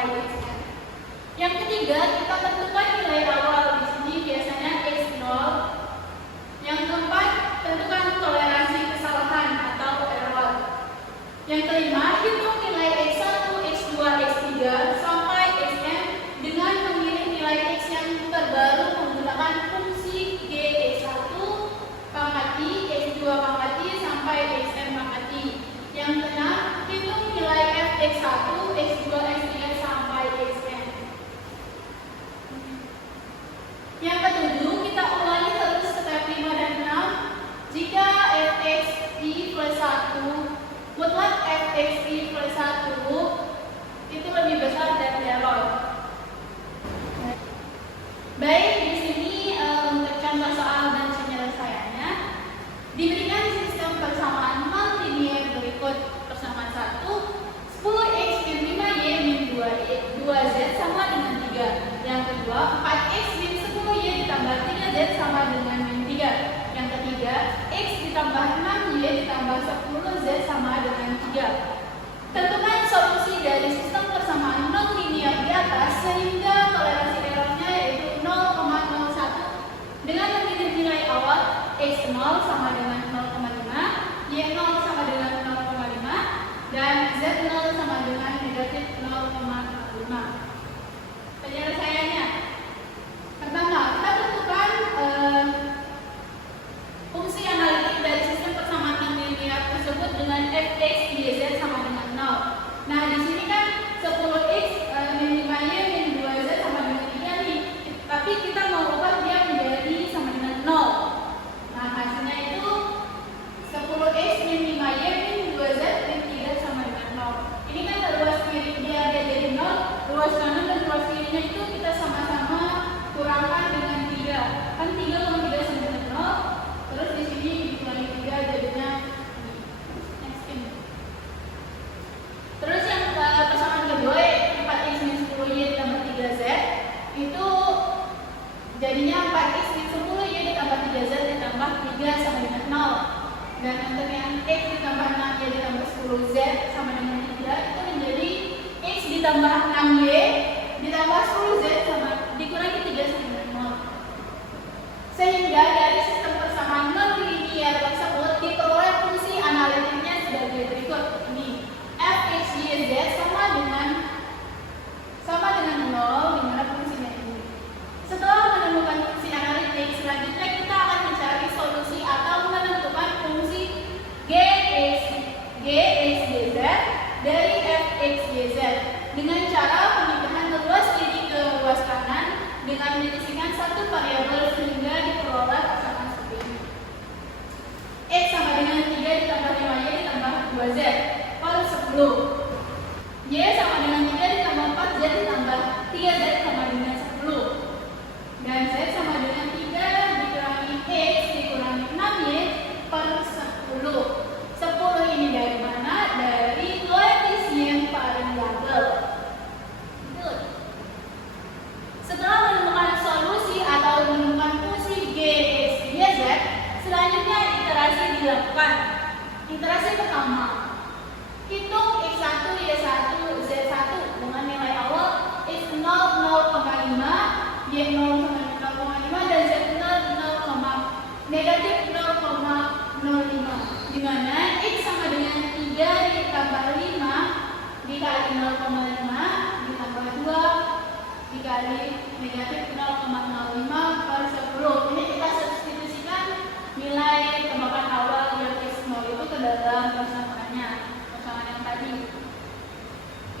sampai xn. Yang ketiga, kita tentukan nilai awal. Di sini biasanya x0. Yang keempat, tentukan toleransi kesalahan atau error. Yang kelima, hitung nilai x1, x2, x3 sampai xn dengan memilih nilai x yang terbaru menggunakan fungsi g x1 pangkat i, x2 pangkat i sampai xn pangkat i. Yang keenam, hitung nilai f x1, x2, x3 sampai xn. Yang ketujuh, kita ulangi terus step 5 dan 6. Jika fx i plus 1, mutlak fx i plus 1 itu lebih besar dari error. Baik, di sini untuk contoh soal dan penyelesaiannya diberikan sistem persamaan non-linear berikut. Persamaan 1, 10x min 5y min 2z sama dengan 3. Yang kedua, 4x min 10y ditambah 3z sama dengan min 3. Yang ketiga, x ditambah 6y ditambah 10z sama dengan 3. Tentukan solusi dari sistem persamaan non-linear di atas sehingga toleransi errornya yaitu 0,01 dengan memilih nilai awal x0 sama dengan 0,5, y0 sama dengan 0,5, dan z0 sama dengan negatif 0,5. Penyelesaiannya, pertama, kita tentukan fungsi analitik dari sistem persamaan non-linear tersebut dengan fx yz sama dengan 0. Nah, di sini kan 10x min 5y min 2z sama dengan 3 nih. Tapi kita mau ubah dia menjadi sama dengan 0. Nah, hasilnya itu 10x min 5y min 2z min 3 sama dengan 0. Ini kan ruas kiri dia jadi 0, ruas kanan dan ruas kirinya itu kita sama-sama kurangkan dengan 3. Kan 3 sama 3 sama dengan 0. Terus di sini dikurangi 3 jadinya ini. Terus yang persamaan kedua 4x min 10y ditambah 3z itu jadinya 4x min 10y ditambah 3z ditambah 3 sama dengan 0. Dan untuk yang x ditambah 6y ditambah 10z sama dengan 3 itu menjadi x ditambah 6y ditambah 10z sama dikurangi 3 sama dengan 0. Sehingga dari sistem persamaan non-linear tersebut diperoleh fungsi analitiknya sebagai berikut. Ini fx yz sama dengan 0 di mana fungsinya ini. Setelah menemukan fungsi analitik, selanjutnya kita akan mencari solusi atau menentukan fungsi gxyz dari fxyz dengan cara pemindahan ruas kiri ke ruas kanan dengan menyisihkan satu variabel sehingga diperoleh persamaan seperti ini. X sama dengan 3 ditambah 5y ditambah 2z per 10. Y sama dengan 3 ditambah 4z ditambah 3z sama dengan 10. Dan z sama dengan 3 dikurangi x dikurangi 6y per 10. 10 ini dari mana? Dari koefisien variabel. Setelah menemukan solusi atau menemukan fungsi g, x, y, z, selanjutnya iterasi dilakukan. Iterasi pertama, hitung x1, y1, z1 dengan nilai awal x0 0,5, y0 sama dengan 0,5 dan z0 negatif 0,05, di mana x sama dengan 3 ditambah 5 dikali 0,5 ditambah 2 dikali negatif 0,05 per 10. Ini kita substitusikan nilai tembakan awal yang x0 itu ke dalam persamaannya, persamaan yang tadi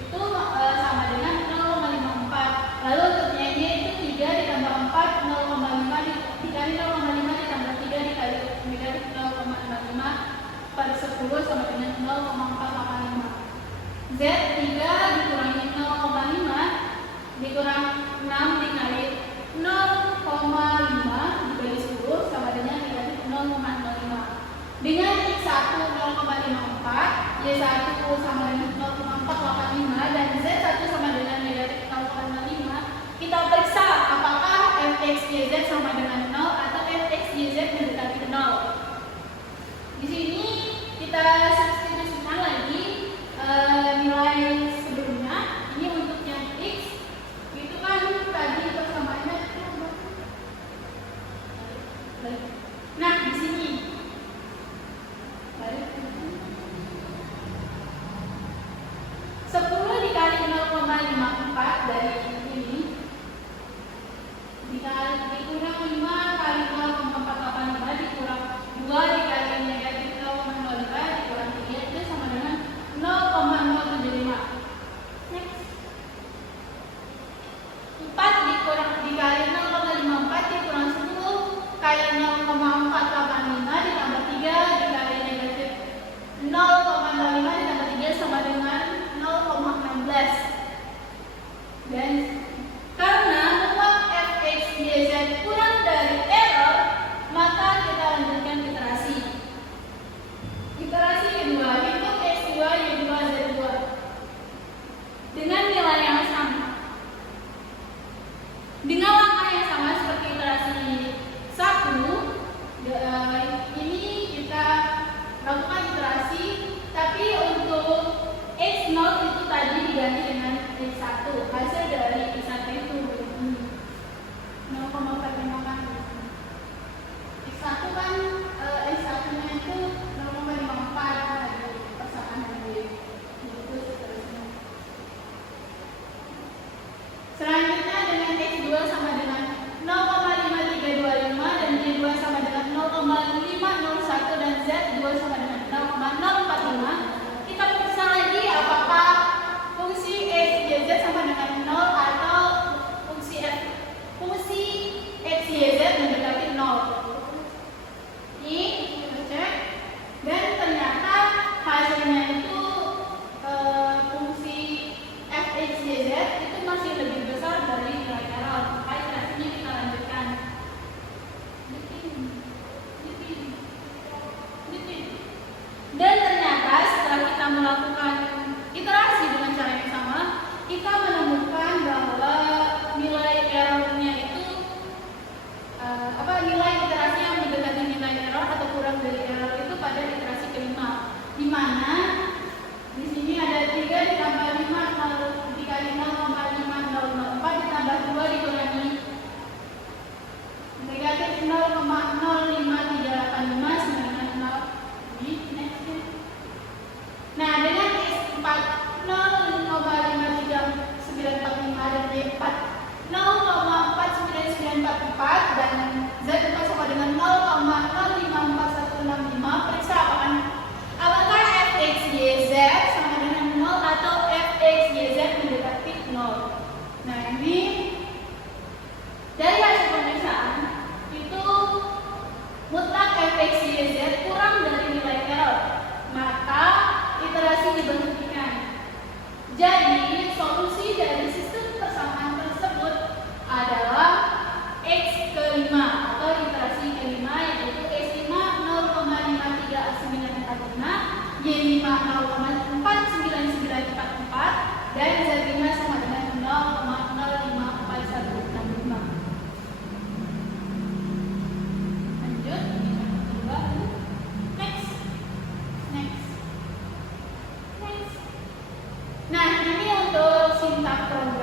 itu sama dengan 0,54. Lalu untuk y itu 3 ditambah 4 0,5 dikali 0,5 ditambah 3 dikali negatif 0,05 per 10 sama dengan 0,485. Z 3 dikurangi 0,5 dikurang 6 dikali 0,5 dibagi 10 sama dengan negatif 0,05. Dengan x1 0,54, y1 sama dengan 0,485 dan z1 sama dengan negatif 0,5, kita periksa apakah fx yz sama dengan 0 atau fx yz mendekati 0. Di sini kita substitusikan lagi nilai sebelumnya. Ini untuk yang dari ini dikurang 5 kali 0,485 dikurang 2 dikali negatif 0,05 dikurang 3 itu sama dengan 0,075. Next. 4 dikali 0,54 dikurang 10 kali 0,485 ditambah 3 dikali negatif 0,05 ditambah 3 sama dengan 0,16. Dan karena muat fx, y, z kurang dari error, maka kita lanjutkan iterasi. Iterasi kedua, input x2, y2, z2 dengan nilai yang sama. Dengan langkah yang sama seperti iterasi 1, ini kita lakukan iterasi, tapi untuk x0 itu tadi diganti dengan x1. Hasil dari x1 itu 0,45 kan. X1 kan x1-nya itu 0,54 dari persamaan dari itu seterusnya. Selanjutnya dengan x2 sama dengan 0,5325 dan y2 sama dengan 0,501 dan z2 sama dengan 0,045. Kita periksa lagi apakah fungsi x, y, z sama dengan 0 atau fungsi x, y, z mendekati 0. Ini kita cek dan ternyata hasilnya itu fungsi f, x, y, z itu masih lebih besar dari nilai error. Maka iterasinya kita lanjutkan. Dan ternyata setelah kita melakukan iterasi dengan cara yang sama, kita menemukan bahwa nilai errornya itu nilai iterasi yang mendekati nilai error atau kurang dari error itu pada iterasi kelima, di mana di sini ada 3 ditambah 5 dikali 0,5004 ditambah 2 dikurangi negatif 0,05385 sama dengan 0. Ini next. Nah, dengan x4 0,53945 dan y4 0,49944 dan z4 sama dengan 0,054165, periksa apakah fx, y, z sama dengan 0 atau fx, y, z mendekati 0. Nah, ini dari hasil pemeriksaan itu mutlak fx, y, z kurang dari nilai error, maka iterasi diberhentikan. Jadi solusi dari sistem persamaan tersebut adalah x kelima atau iterasi kelima, yaitu x5 0,539945, y5 0,49944 dan z5 sama dengan 0,054165. Lanjut, next. Nah, ini untuk sintak program.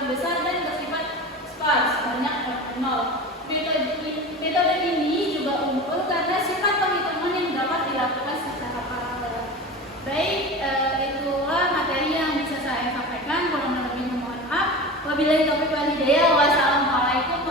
bersifat besar dan bersifat spars, banyak atau nol. Metode ini juga unggul karena sifat penghitungan yang dapat dilakukan secara paralel. Baik, itulah materi yang bisa saya sampaikan. Kurang lebih mohon maaf. Wabillahi taufiq wal hidayah. Wassalamualaikum